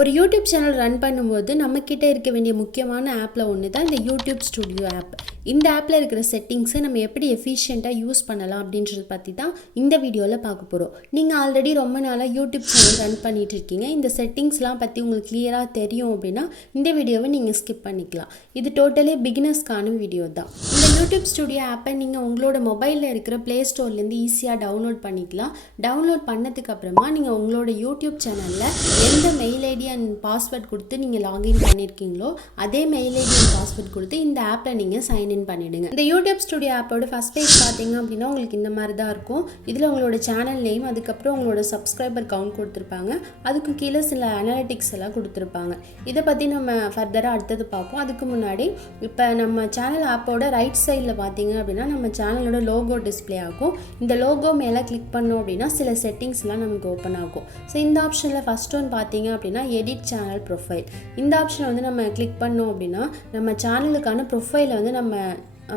ஒரு YouTube channel run பண்ணும்போது நம்மக்கிட்ட இருக்க வேண்டிய முக்கியமான ஆப்பில் ஒன்று தான் இந்த யூடியூப் ஸ்டுடியோ ஆப். இந்த ஆப்பில் இருக்கிற செட்டிங்ஸை நம்ம எப்படி எஃபிஷியண்ட்டாக யூஸ் பண்ணலாம் அப்படின்றத பற்றி தான் இந்த வீடியோவில் பார்க்க போகிறோம். நீங்கள் ஆல்ரெடி ரொம்ப நாளாக யூடியூப் சேனல் ரன் பண்ணிகிட்டு இருக்கீங்க, இந்த செட்டிங்ஸ்லாம் பற்றி உங்களுக்கு கிளியராக தெரியும் அப்படின்னா இந்த வீடியோவை நீங்கள் ஸ்கிப் பண்ணிக்கலாம். இது டோட்டலி பிகினர்ஸ்க்கான வீடியோ தான். இந்த யூடியூப் ஸ்டுடியோ ஆப்பை நீங்கள் உங்களோட மொபைலில் இருக்கிற ப்ளே ஸ்டோர்லேருந்து ஈஸியாக டவுன்லோட் பண்ணிக்கலாம். டவுன்லோட் பண்ணதுக்கு அப்புறமா நீங்கள் உங்களோட யூடியூப் சேனலில் எந்த மெயில் ஐடி அண்ட் பாஸ்வேர்ட் கொடுத்து நீங்கள் லாகின் பண்ணியிருக்கீங்களோ அதே மெயில் ஐடி அண்ட் பாஸ்வேர்ட் கொடுத்து இந்த ஆப்பில் நீங்கள் சைன்இன் பண்ணிவிடுங்க. இந்த யூடியூப் ஸ்டுடியோ ஆப்போட ஃபஸ்ட் பேஜ் பார்த்தீங்க அப்படின்னா உங்களுக்கு இந்த மாதிரி தான் இருக்கும். இதில் உங்களோட சேனல் நேம், அதுக்கப்புறம் உங்களோட சப்ஸ்கிரைபர் கவுண்ட் கொடுத்துருப்பாங்க, அதுக்கு கீழே சில அனாலிட்டிக்ஸ் எல்லாம் கொடுத்துருப்பாங்க. இதை பற்றி நம்ம ஃபர்தராக அடுத்தது பார்ப்போம். அதுக்கு முன்னாடி இப்போ நம்ம சேனல் ஆப்போட ரைட் சைடில் பார்த்தீங்க அப்படின்னா நம்ம சேனலோட லோகோ டிஸ்பிளே ஆகும். இந்த லோகோ மேலே கிளிக் பண்ணோம் அப்படின்னா சில செட்டிங்ஸ்லாம் நமக்கு ஓப்பன் ஆகும். ஸோ இந்த ஆப்ஷனில் ஃபஸ்ட் ஒன் பார்த்தீங்க அப்படின்னா எடிட் சேனல் ப்ரொஃபைல். இந்த ஆப்ஷனை வந்து நம்ம கிளிக் பண்ணோம் அப்படின்னா நம்ம சேனலுக்கான ப்ரொஃபைலை வந்து நம்ம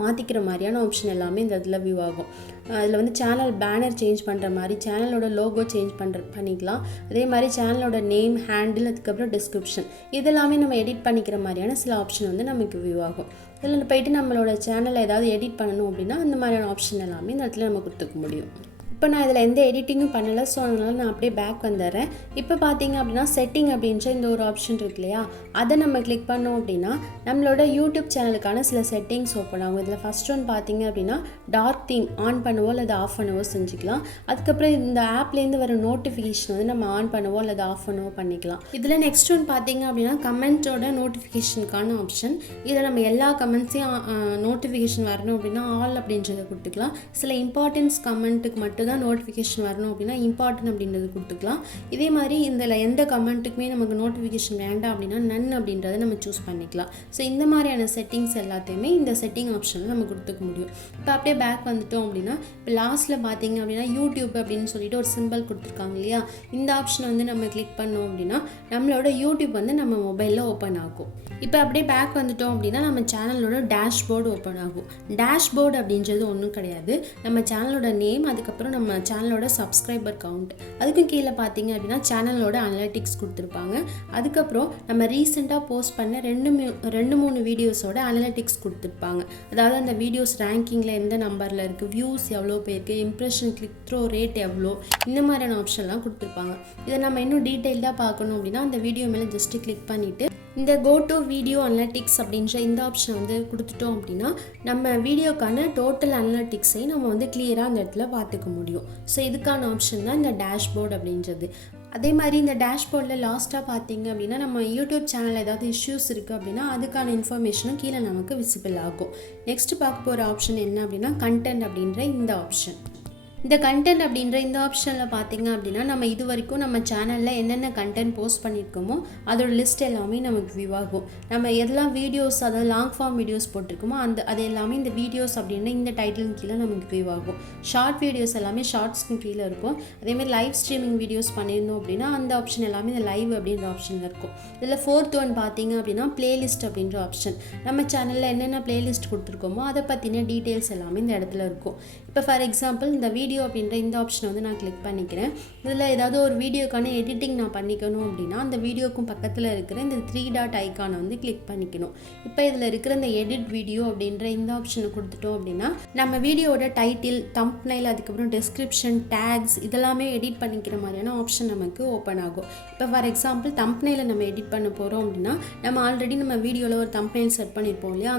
மாற்றிக்கிற மாதிரியான ஆப்ஷன் எல்லாமே இந்த இதில் வியூ ஆகும். அதில் வந்து சேனல் பேனர் சேஞ்ச் பண்ணுற மாதிரி, சேனலோட லோகோ சேஞ்ச் பண்ணிக்கலாம். அதே மாதிரி சேனலோட நேம், ஹேண்டில், அதுக்கப்புறம் டிஸ்கிரிப்ஷன் இதெல்லாமே நம்ம எடிட் பண்ணிக்கிற மாதிரியான சில ஆப்ஷன் வந்து நமக்கு வியூ ஆகும். இதில் போயிட்டு நம்மளோட சேனலை ஏதாவது எடிட் பண்ணணும் அப்படின்னா அந்த மாதிரியான ஆப்ஷன் எல்லாமே இந்த இடத்துல நம்ம கொடுத்துக்க முடியும். இப்போ நான் இதில் எந்த எடிட்டிங்கும் பண்ணலை, ஸோ அதனால் நான் அப்படியே பேக் வந்துடுறேன். இப்போ பார்த்தீங்க அப்படின்னா செட்டிங் அப்படின்ற இந்த ஒரு ஆப்ஷன் இருக்கு இல்லையா, அதை நம்ம கிளிக் பண்ணோம் அப்படின்னா நம்மளோட யூடியூப் சேனலுக்கான சில செட்டிங்ஸ் ஓப்பன் ஆகும். இதில் ஃபஸ்ட் ஒன் பார்த்தீங்க அப்படின்னா டார்க் தீம் ஆன் பண்ணவோ அல்லது ஆஃப் பண்ணவோ செஞ்சுக்கலாம். அதுக்கப்புறம் இந்த ஆப்லேருந்து வர நோட்டிஃபிகேஷன் வந்து நம்ம ஆன் பண்ணவோ அல்லது ஆஃப் பண்ணவோ பண்ணிக்கலாம். இதில் நெக்ஸ்ட் ஒன் பார்த்தீங்க அப்படின்னா கமெண்ட்டோட நோட்டிஃபிகேஷனுக்கான ஆப்ஷன். இதில் நம்ம எல்லா கமெண்ட்ஸையும் நோட்டிஃபிகேஷன் வரணும் அப்படின்னா ஆல் அப்படின்றத கொடுத்துக்கலாம். சில இம்பார்ட்டன்ஸ் கமெண்ட்டுக்கு மட்டும் நோட்டிஃபிகேஷன் வரணும் அப்படின்னா இம்பார்ட்டன்ட் அப்படின்றது கொடுத்துக்கலாம். இதே மாதிரி இதில் எந்த கமெண்ட்டுக்குமே நமக்கு நோட்டிஃபிகேஷன் வேண்டாம் அப்படின்னா நன் அப்படின்றத நம்ம சூஸ் பண்ணிக்கலாம். ஸோ இந்த மாதிரியான செட்டிங்ஸ் எல்லாத்தையுமே இந்த செட்டிங் ஆப்ஷனில் நம்ம கொடுத்துக்க முடியும். இப்போ அப்படியே பேக் வந்துட்டோம் அப்படின்னா இப்போ லாஸ்ட்டில் பார்த்தீங்க அப்படின்னா யூடியூப் அப்படின்னு சொல்லிட்டு ஒரு சிம்பிள் கொடுத்துருக்காங்க இல்லையா, இந்த ஆப்ஷனை வந்து நம்ம கிளிக் பண்ணோம் அப்படின்னா நம்மளோட யூடியூப் வந்து நம்ம மொபைலில் ஓப்பன் ஆகும். இப்போ அப்படியே பேக் வந்துட்டோம் அப்படின்னா நம்ம சேனலோட டேஷ்போர்டு ஓப்பன் ஆகும். டேஷ்போர்டு அப்படின்றது ஒன்றும் கிடையாது, நம்ம சேனலோட நேம், அதுக்கப்புறம் நம்ம சேனலோட சப்ஸ்கிரைபர் கவுண்ட், அதுக்கு கீழே பார்த்தீங்க அப்படின்னா சேனலோட அனலிட்டிக்ஸ் கொடுத்துருப்பாங்க. அதுக்கப்புறம் நம்ம ரீசெண்டாக போஸ்ட் பண்ண ரெண்டு மூணு வீடியோஸோட அனலிட்டிக்ஸ் கொடுத்துருப்பாங்க. அதாவது அந்த வீடியோஸ் ரேங்கிங்கில் எந்த நம்பரில் இருக்குது, வியூஸ் எவ்வளோ பேருக்கு, இம்ப்ரெஷன், கிளிக் த்ரோ ரேட் எவ்வளோ, இந்த மாதிரியான ஆப்ஷன்லாம் கொடுத்துருப்பாங்க. இதை நம்ம இன்னும் டீட்டெயில்டாக பார்க்கணும் அப்படின்னா அந்த வீடியோ மேலே ஜஸ்ட்டு கிளிக் பண்ணிவிட்டு இந்த கோ டு வீடியோ அனலிட்டிக்ஸ் அப்படின்ற இந்த ஆப்ஷன் வந்து கொடுத்துட்டோம் அப்படின்னா நம்ம வீடியோக்கான டோட்டல் அனலிட்டிக்ஸை நம்ம வந்து கிளியராக அந்த இடத்துல பார்த்துக்க முடியும். ஸோ இதுக்கான ஆப்ஷன் தான் இந்த டேஷ்போர்ட் அப்படின்றது. அதே மாதிரி இந்த டேஷ்போர்டில் லாஸ்ட்டாக பார்த்தீங்க அப்படின்னா நம்ம யூடியூப் சேனலில் ஏதாவது இஷ்யூஸ் இருக்குது அப்படின்னா அதுக்கான இன்ஃபர்மேஷனும் கீழே நமக்கு விசிபிள் ஆகும். நெக்ஸ்ட் பார்க்க போகிற ஆப்ஷன் என்ன அப்படின்னா கண்டென்ட் அப்படின்ற இந்த ஆப்ஷன். இந்த கண்டென்ட் அப்படின்ற இந்த ஆப்ஷனில் பார்த்தீங்க அப்படின்னா நம்ம இது வரைக்கும் நம்ம சேனலில் என்னென்ன கண்டென்ட் போஸ்ட் பண்ணியிருக்கோமோ அதோட லிஸ்ட் எல்லாமே நமக்கு வியூ ஆகும். நம்ம எதெல்லாம் வீடியோஸ், அதாவது லாங் ஃபார்ம் வீடியோஸ் போட்டிருக்கோமோ அது எல்லாமே இந்த வீடியோஸ் அப்படின்ற இந்த டைட்டில் கீழே நமக்கு வியூ ஆகும். ஷார்ட் வீடியோஸ் எல்லாமே ஷார்ட்ஸ்க்கு கீழே இருக்கும். அதேமாதிரி லைவ் ஸ்ட்ரீமிங் வீடியோஸ் பண்ணியிருந்தோம் அப்படின்னா அந்த ஆப்ஷன் எல்லாமே இந்த லைவ் அப்படின்ற ஆப்ஷனில் இருக்கும். இதில் ஃபோர்த் ஒன் பார்த்தீங்க அப்படின்னா பிளேலிஸ்ட் அப்படின்ற ஆப்ஷன். நம்ம சேனலில் என்னென்ன பிளேலிஸ்ட் கொடுத்துருக்கோமோ அதை பற்றின டீட்டெயில்ஸ் எல்லாமே இந்த இடத்துல இருக்கும். இப்போ ஃபார் எக்ஸாம்பிள் இந்த வீடியோ அப்படின்ற இந்த ஆப்ஷனை வந்து நான் கிளிக் பண்ணிக்கிறேன். இதில் ஏதாவது ஒரு வீடியோக்கான எடிட்டிங் நான் பண்ணிக்கணும் அப்படின்னா அந்த வீடியோக்கும் பக்கத்தில் இருக்கிற இந்த 3 டாட் ஐக்கானை வந்து கிளிக் பண்ணிக்கணும். இப்போ இதில் இருக்கிற இந்த எடிட் வீடியோ அப்படின்ற இந்த ஆப்ஷனை கொடுத்துட்டோம் அப்படின்னா நம்ம வீடியோட டைட்டில், தம்ப்நெயில், அதுக்கப்புறம் டிஸ்கிரிப்ஷன், டேக்ஸ் இதெல்லாமே எடிட் பண்ணிக்கிற மாதிரியான ஆப்ஷன் நமக்கு ஓப்பன் ஆகும். இப்போ ஃபார் எக்ஸாம்பிள் தம்ப்நெயிலை நம்ம எடிட் பண்ண போகிறோம் அப்படின்னா நம்ம ஆல்ரெடி நம்ம வீடியோவில் ஒரு தம்ப்நெயில் செட் பண்ணியிருப்போம் இல்லையா,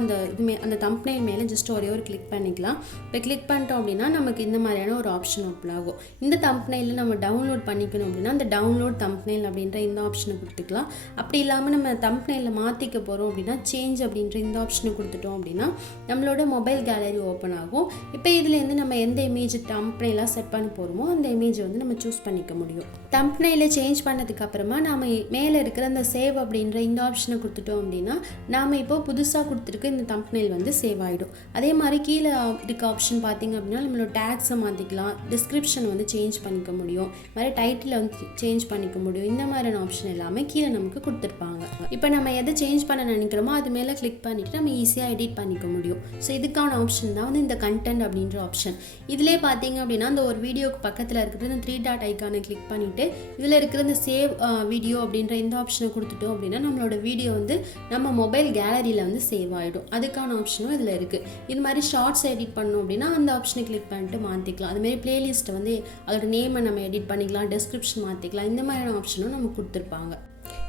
அந்த தம்ப்நெயில் மேலே ஜஸ்ட் ஒரே ஒரு கிளிக் பண்ணிக்கலாம். இப்போ கிளிக் பண்ணிட்டோம் அப்படின்னா நமக்கு இந்த மாதிரியான ஒரு ஆப்ஷன் ஓப்பன் ஆகும். இந்த தம்ப்நெயிலை நம்ம டவுன்லோட் பண்ணிக்கணும் அப்படின்னா அந்த டவுன்லோட் தம்ப்நெயில் அப்படின்ற இந்த ஆப்ஷனை கொடுத்துக்கலாம். அப்படி இல்லாமல் நம்ம தம்ப்நெயிலை மாற்றிக்க போகிறோம் அப்படின்னா சேஞ்ச் அப்படின்ற இந்த ஆப்ஷனை கொடுத்துட்டோம் அப்படின்னா நம்மளோட மொபைல் கேலரி ஓப்பன் ஆகும். இப்போ இதுலேருந்து நம்ம எந்த இமேஜ் தம்ப்நெயிலாக செட் பண்ண போகிறோமோ அந்த இமேஜை வந்து நம்ம சூஸ் பண்ணிக்க முடியும். தம்ப்நெயிலை சேஞ்ச் பண்ணதுக்கு அப்புறமா நம்ம மேலே இருக்கிற அந்த சேவ் அப்படின்ற இந்த ஆப்ஷனை கொடுத்துட்டோம் அப்படின்னா நாம் இப்போ புதுசாக கொடுத்துருக்க இந்த தம்ப்நெயில் வந்து சேவ் ஆகிடும். அதே மாதிரி கீழே இருக்க ஆப்ஷன் பார்த்தீங்க அப்படின்னா நம்மளோட டேக்ஸை மாற்றிக்கலாம். பண்ணிக்கலாம், டிஸ்கிரிப்ஷன் வந்து சேஞ்ச் பண்ணிக்க முடியும், வேறு டைட்டில் வந்து சேஞ்ச் பண்ணிக்க முடியும். இந்த மாதிரியான ஆப்ஷன் எல்லாமே கீழே நமக்கு கொடுத்துருப்பாங்க. இப்போ நம்ம எதை சேஞ்ச் பண்ண நினைக்கிறோமோ அது மேலே கிளிக் பண்ணிவிட்டு நம்ம ஈஸியாக எடிட் பண்ணிக்க முடியும். ஸோ இதுக்கான ஆப்ஷன் தான் வந்து இந்த கண்டென்ட் அப்படின்ற ஆப்ஷன். இதிலே பார்த்தீங்க அப்படின்னா அந்த ஒரு வீடியோக்கு பக்கத்தில் இருக்கிற இந்த 3 டாட் ஐக்கானை கிளிக் பண்ணிவிட்டு இதில் இருக்கிற இந்த சேவ் வீடியோ அப்படின்ற இந்த ஆப்ஷனை கொடுத்துட்டோம் அப்படின்னா நம்மளோட வீடியோ வந்து நம்ம மொபைல் கேலரியில் வந்து சேவ் ஆகிடும். அதுக்கான ஆப்ஷனும் இதில் இருக்குது. இது மாதிரி ஷார்ட்ஸ் எடிட் பண்ணோம் அப்படின்னா அந்த ஆப்ஷனை கிளிக் பண்ணிட்டு மாற்றிக்கலாம். அதுமாரி பிளேலிஸ்ட்டை வந்து அதோட நேமை நம்ம எடிட் பண்ணிக்கலாம், டிஸ்கிரிப்ஷன் மாற்றிக்கலாம். இந்த மாதிரியான ஆப்ஷனும் நம்ம கொடுத்துருப்பாங்க.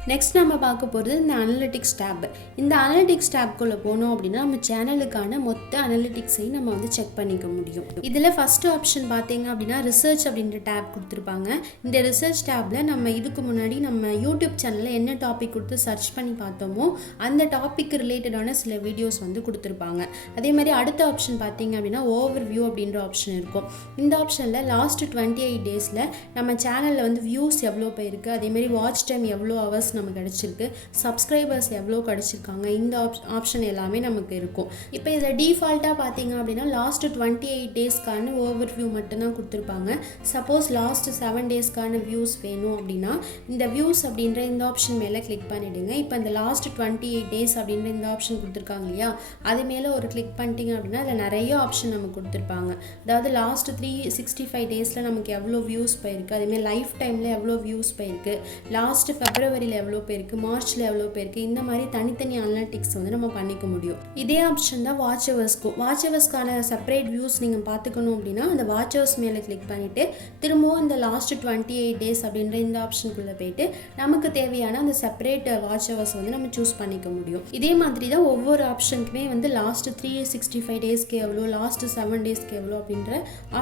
நெக்ஸ்ட் நம்ம பார்க்க போகிறது இந்த அனலிட்டிக்ஸ் டேப். இந்த அனலிட்டிக்ஸ் டேப்குள்ளே போனோம் அப்படின்னா நம்ம சேனலுக்கான மொத்த அனலிட்டிக்ஸையும் நம்ம வந்து செக் பண்ணிக்க முடியும். இதில் ஃபஸ்ட்டு ஆப்ஷன் பார்த்தீங்க அப்படின்னா ரிசர்ச் அப்படின்ற டேப் கொடுத்துருப்பாங்க. இந்த ரிசர்ச் டேப்பில் நம்ம இதுக்கு முன்னாடி நம்ம யூடியூப் சேனலில் என்ன டாபிக் கொடுத்து சர்ச் பண்ணி பார்த்தோமோ அந்த டாபிக் ரிலேட்டடான சில வீடியோஸ் வந்து கொடுத்துருப்பாங்க. அதே மாதிரி அடுத்த ஆப்ஷன் பார்த்தீங்க அப்படின்னா ஓவர் வியூ அப்படின்ற ஆப்ஷன் இருக்கும். இந்த ஆப்ஷனில் லாஸ்ட் 28 டேஸில் நம்ம சேனலில் வந்து வியூஸ் எவ்வளோ போயிருக்கு, அதேமாதிரி வாட்ச் டைம் எவ்வளோ ஹவர்ஸ் நமக்கு கிடச்சிருக்கு, சப்ஸ்கிரைபர்ஸ் எவ்வளோ கிடச்சிருக்காங்க, இந்த ஆப்ஷன் எல்லாமே நமக்கு இருக்கும். இப்போ இதில் டிஃபால்ட்டாக பார்த்தீங்க அப்படின்னா லாஸ்ட் 28 டேஸ்க்கான ஓவர் வியூ மட்டும்தான் கொடுத்துருப்பாங்க. சப்போஸ் லாஸ்ட் 7 டேஸ்க்கான வியூஸ் வேணும் அப்படின்னா இந்த வியூஸ் அப்படின்ற இந்த ஆப்ஷன் மேலே கிளிக் பண்ணிவிடுங்க. இப்போ இந்த லாஸ்ட் 28 டேஸ் அப்படின்ற இந்த ஆப்ஷன் கொடுத்துருக்காங்க இல்லையா, அது மேலே ஒரு கிளிக் பண்ணிட்டீங்க அப்படின்னா அதில் நிறைய ஆப்ஷன் நமக்கு கொடுத்துருப்பாங்க. அதாவது லாஸ்ட் 365 டேஸில் நமக்கு எவ்வளோ வியூஸ் போயிருக்கு, அதேமாதிரி லைஃப் டைமில் எவ்வளோ வியூஸ் போயிருக்கு, லாஸ்ட் ஃபெப்ரவரியில் எவ்வளோ பேருக்கு, மார்ச்சில் எவ்வளோ பேருக்கு, இந்த மாதிரி தனித்தனி அனலிட்டிக்ஸ் வந்து நம்ம பண்ணிக்க முடியும். இதே ஆப்ஷன் தான் வாட்ச் ஹவர்ஸ்க்கும். வாட்ச் ஹவர்ஸ்க்கான செப்பரேட் வியூஸ் நீங்கள் பார்த்துக்கணும் அப்படின்னா அந்த வாட்ச் ஹவர்ஸ் மேலே கிளிக் பண்ணிவிட்டு திரும்பவும் இந்த லாஸ்ட் 28 டேஸ் அப்படின்ற இந்த ஆப்ஷனுக்குள்ளே போயிட்டு நமக்கு தேவையான அந்த செப்பரேட் வாட்ச் ஹவர்ஸ் வந்து நம்ம சூஸ் பண்ணிக்க முடியும். இதே மாதிரி தான் ஒவ்வொரு ஆப்ஷனுக்குமே வந்து லாஸ்ட் 365 டேஸ்க்கு எவ்வளோ, லாஸ்ட் 7 டேஸ்க்கு எவ்வளோ அப்படின்ற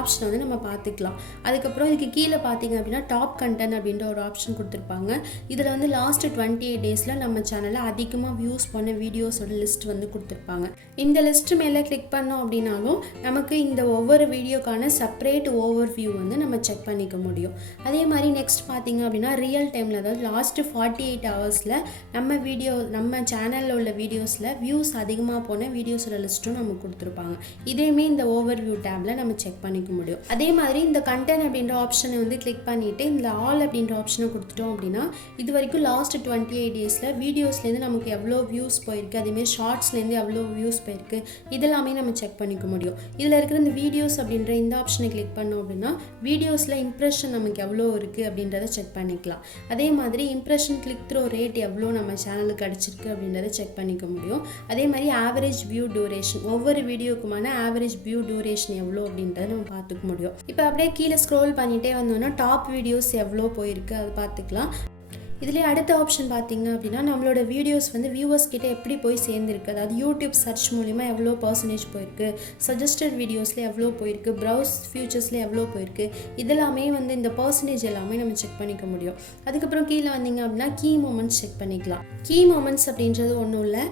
ஆப்ஷனை வந்து நம்ம பார்த்துக்கலாம். அதுக்கப்புறம் இதுக்கு கீழே பார்த்தீங்க அப்படின்னா டாப் கண்டென்ட் அப்படின்ற ஒரு ஆப்ஷன் கொடுத்துருப்பாங்க. இதில் வந்து லாஸ்ட் 28 டேஸில் நம்ம சேனலில் அதிகமாக வியூஸ் பண்ண வீடியோஸோட லிஸ்ட் வந்து கொடுத்துருப்பாங்க. இந்த லிஸ்ட் மேலே கிளிக் பண்ணோம் அப்படின்னாலும் நமக்கு இந்த ஒவ்வொரு வீடியோக்கான செப்பரேட் ஓவர் வியூ வந்து நம்ம செக் பண்ணிக்க முடியும். அதே மாதிரி நெக்ஸ்ட் பார்த்தீங்க அப்படின்னா ரியல் டைமில், அதாவது லாஸ்ட் 48 ஹவர்ஸில் நம்ம சேனலில் உள்ள வீடியோஸில் வியூஸ் அதிகமாக போன வீடியோஸோட லிஸ்ட்டும் நமக்கு கொடுத்துருப்பாங்க. இதையுமே இந்த ஓவர் வியூ டேப்பில் நம்ம செக் பண்ணிக்க முடியும். அதே மாதிரி இந்த கண்டென்ட் அப்படின்ற ஆப்ஷனை வந்து கிளிக் பண்ணிவிட்டு இந்த ஆல் அப்படின்ற ஆப்ஷனை கொடுத்துட்டோம் அப்படின்னா இது வரைக்கும் லாஸ்ட் 28 டேஸில் வீடியோஸ்லேருந்து நமக்கு எவ்வளோ வியூஸ் போயிருக்கு, அதேமாதிரி ஷார்ட்ஸ்லேருந்து எவ்வளோ வியூஸ் போயிருக்கு, இதெல்லாமே நம்ம செக் பண்ணிக்க முடியும். இதில் இருக்கிற இந்த வீடியோஸ் அப்படின்ற இந்த ஆப்ஷனை கிளிக் பண்ணோம் அப்படின்னா வீடியோஸில் இம்ப்ரெஷன் நமக்கு எவ்வளோ இருக்குது அப்படின்றத செக் பண்ணிக்கலாம். அதே மாதிரி இம்ப்ரெஷன் கிளிக் த்ரோ ரேட் எவ்வளோ நம்ம சேனலுக்கு அடிச்சிருக்கு அப்படின்றத செக் பண்ணிக்க முடியும். அதே மாதிரி ஆவரேஜ் வியூ டியூரேஷன், ஒவ்வொரு வீடியோக்குமான ஆவரேஜ் வியூ டியூரேஷன் எவ்வளோ அப்படின்றத நம்ம பார்த்துக்க முடியும். இப்போ அப்படியே கீழே ஸ்க்ரோல் பண்ணிகிட்டே வந்தோம்னா டாப் வீடியோஸ் எவ்வளோ போயிருக்கு அது பார்த்துக்கலாம். இதிலே அடுத்த ஆப்ஷன் பார்த்தீங்க அப்படின்னா நம்மளோட வீடியோஸ் வந்து வியூவர்ஸ் கிட்ட எப்படி போய் சேர்ந்துருக்கு, அதாவது யூடியூப் சர்ச் மூலிமா எவ்வளோ பர்சன்டேஜ் போயிருக்கு, சஜஸ்டட் வீடியோஸில் எவ்வளோ போயிருக்கு, ப்ரௌஸ் ஃபியூச்சர்ஸில் எவ்வளோ போயிருக்கு, இதெல்லாமே வந்து இந்த பர்சன்டேஜ் எல்லாமே நம்ம செக் பண்ணிக்க முடியும். அதுக்கப்புறம் கீழே வந்தீங்க அப்படின்னா கீ மூமெண்ட்ஸ் செக் பண்ணிக்கலாம். கீ மூமெண்ட்ஸ் அப்படின்றது ஒன்றும் இல்லை,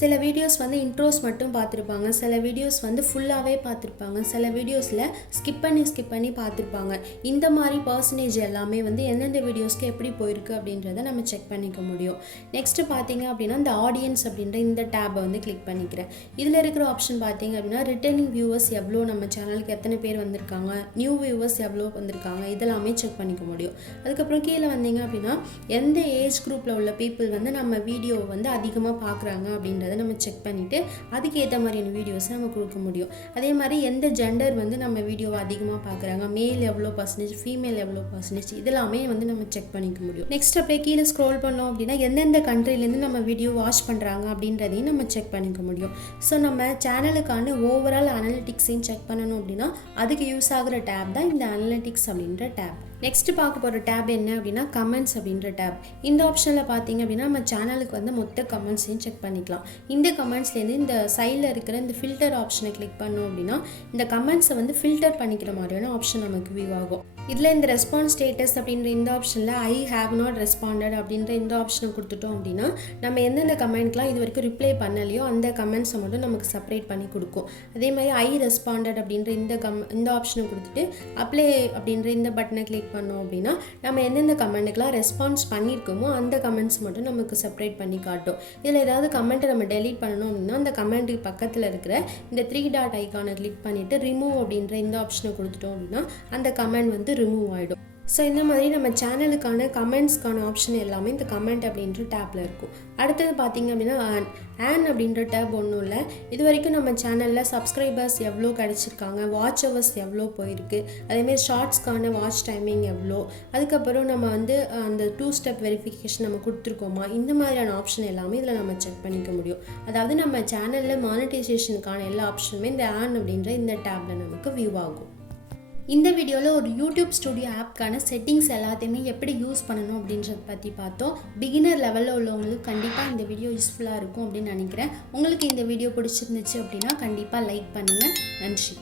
சில வீடியோஸ் வந்து இன்ட்ரோஸ் மட்டும் பார்த்துருப்பாங்க, சில வீடியோஸ் வந்து ஃபுல்லாகவே பார்த்துருப்பாங்க, சில வீடியோஸில் ஸ்கிப் பண்ணி பார்த்துருப்பாங்க. இந்த மாதிரி பர்சன்டேஜ் எல்லாமே வந்து எந்தெந்த வீடியோஸ்க்கு எப்படி போயிருக்கு அப்படின்றத நம்ம செக் பண்ணிக்க முடியும். நெக்ஸ்ட் பார்த்தீங்க அப்படின்னா இந்த ஆடியன்ஸ் அப்படின்ற இந்த டேப்பை வந்து கிளிக் பண்ணிக்கிறேன். இதில் இருக்கிற ஆப்ஷன் பார்த்தீங்க அப்படின்னா ரிட்டர்னிங் வியூவர்ஸ் எவ்வளோ, நம்ம சேனலுக்கு எத்தனை பேர் வந்திருக்காங்க, நியூ வியூவர்ஸ் எவ்வளோ வந்திருக்காங்க, இதெல்லாமே செக் பண்ணிக்க முடியும். அதுக்கப்புறம் கீழே வந்தீங்க அப்படின்னா எந்த ஏஜ் குரூப்பில் உள்ள பீப்புள் வந்து நம்ம வீடியோவை வந்து அதிகமாக பார்க்குறாங்க அப்படின்றத நம்ம செக் பண்ணிவிட்டு அதுக்கேற்ற மாதிரியான வீடியோஸை நம்ம கொடுக்க முடியும். அதே மாதிரி எந்த ஜெண்டர் வந்து நம்ம வீடியோவை அதிகமாக பார்க்குறாங்க, மேல் எவ்வளோ பர்சன்டேஜ், ஃபீமேல் எவ்வளோ பர்சன்டேஜ், இதெல்லாமே வந்து நம்ம செக் பண்ணிக்க முடியும். நெக்ஸ்ட் அப்படியே கீழே ஸ்க்ரோல் பண்ணோம் அப்படின்னா எந்தெந்த கண்ட்ரிலேருந்து நம்ம வீடியோ வாட்ச் பண்ணுறாங்க அப்படின்றதையும் நம்ம செக் பண்ணிக்க முடியும். ஸோ நம்ம சேனலுக்கான ஓவரால் அனலிட்டிக்ஸையும் செக் பண்ணணும் அப்படின்னா அதுக்கு யூஸ் ஆகிற டேப் தான் இந்த அனலிட்டிக்ஸ் அப்படின்ற டேப். நெக்ஸ்ட் பார்க்க போகிற டேப் என்ன அப்படின்னா கமெண்ட்ஸ் அப்படின்ற டேப். இந்த ஆப்ஷனில் பார்த்தீங்க அப்படின்னா நம்ம சேனலுக்கு வந்து மொத்த கமெண்ட்ஸையும் செக் பண்ணிக்கலாம். இந்த கமெண்ட்ஸ்லேருந்து இந்த சைடில் இருக்கிற இந்த ஃபில்டர் ஆப்ஷனை கிளிக் பண்ணோம் அப்படின்னா இந்த கமெண்ட்ஸை வந்து ஃபில்டர் பண்ணிக்கிற மாதிரியான ஆப்ஷன் நமக்கு வியூ ஆகும். இதில் இந்த ரெஸ்பான்ஸ் ஸ்டேட்டஸ் அப்படின்ற இந்த ஆப்ஷனில் ஐ ஹேவ் நாட் ரெஸ்பாண்டட் அப்படின்ற இந்த ஆப்ஷனை கொடுத்துட்டோம் அப்படின்னா நம்ம எந்தெந்த கமெண்ட்லாம் இது வரைக்கும் ரிப்ளை பண்ணலையோ அந்த கமெண்ட்ஸை மட்டும் நமக்கு செப்பரேட் பண்ணி கொடுக்கும். அதே மாதிரி ஐ ரெஸ்பாண்டட் அப்படின்ற இந்த ஆப்ஷனை கொடுத்துட்டு அப்ளை அப்படின்ற இந்த பட்டனை கிளிக் பண்ணோம் அப்படின்னா நம்ம எந்தெந்த கமெண்ட்டுக்கெலாம் ரெஸ்பான்ஸ் பண்ணியிருக்கோமோ அந்த கமெண்ட்ஸ் மட்டும் நமக்கு செப்பரேட் பண்ணி காட்டும். இதில் ஏதாவது கமெண்ட்டை நம்ம டெலீட் பண்ணணும் அப்படின்னா அந்த கமெண்ட்டுக்கு பக்கத்தில் இருக்கிற இந்த 3 டாட் ஐக்கானை கிளிக் பண்ணிவிட்டு ரிமூவ் அப்படின்ற இந்த ஆப்ஷனை கொடுத்துட்டோம் அப்படின்னா அந்த கமெண்ட் வந்து ரிமூவ் ஆகிடும். ஸோ இந்த மாதிரி நம்ம சேனலுக்கான கமெண்ட்ஸ்க்கான ஆப்ஷன் எல்லாமே இந்த கமெண்ட் அப்படின்ற டேப்பில் இருக்கும். அடுத்தது பார்த்திங்க அப்படின்னா ஆன் அப்படின்ற டேப் ஒன்றும் இல்லை. இது வரைக்கும் நம்ம சேனலில் சப்ஸ்கிரைபர்ஸ் எவ்வளோ கிடச்சிருக்காங்க, வாட்ச் ஹவர்ஸ் எவ்வளோ போயிருக்கு, அதேமாதிரி ஷார்ட்ஸ்க்கான வாட்ச் டைமிங் எவ்வளோ, அதுக்கப்புறம் நம்ம வந்து அந்த 2 ஸ்டெப் வெரிஃபிகேஷன் நம்ம கொடுத்துருக்கோமா, இந்த மாதிரியான ஆப்ஷன் எல்லாமே இதில் நம்ம செக் பண்ணிக்க முடியும். அதாவது நம்ம சேனலில் மானிட்டைசேஷனுக்கான எல்லா ஆப்ஷனுமே இந்த ஆன் அப்படின்ற இந்த டேப்பில் நமக்கு வியூ ஆகும். இந்த வீடியோவில் ஒரு யூடியூப் ஸ்டுடியோ ஆப்க்கான செட்டிங்ஸ் எல்லாத்தையுமே எப்படி யூஸ் பண்ணணும் அப்படின்றத பற்றி பார்த்தோம். பிகினர் லெவலில் உள்ளவங்களுக்கு கண்டிப்பாக இந்த வீடியோ யூஸ்ஃபுல்லாக இருக்கும் அப்படின்னு நினைக்கிறேன். உங்களுக்கு இந்த வீடியோ பிடிச்சிருந்துச்சு அப்படின்னா கண்டிப்பாக லைக் பண்ணுங்கள். நன்றி.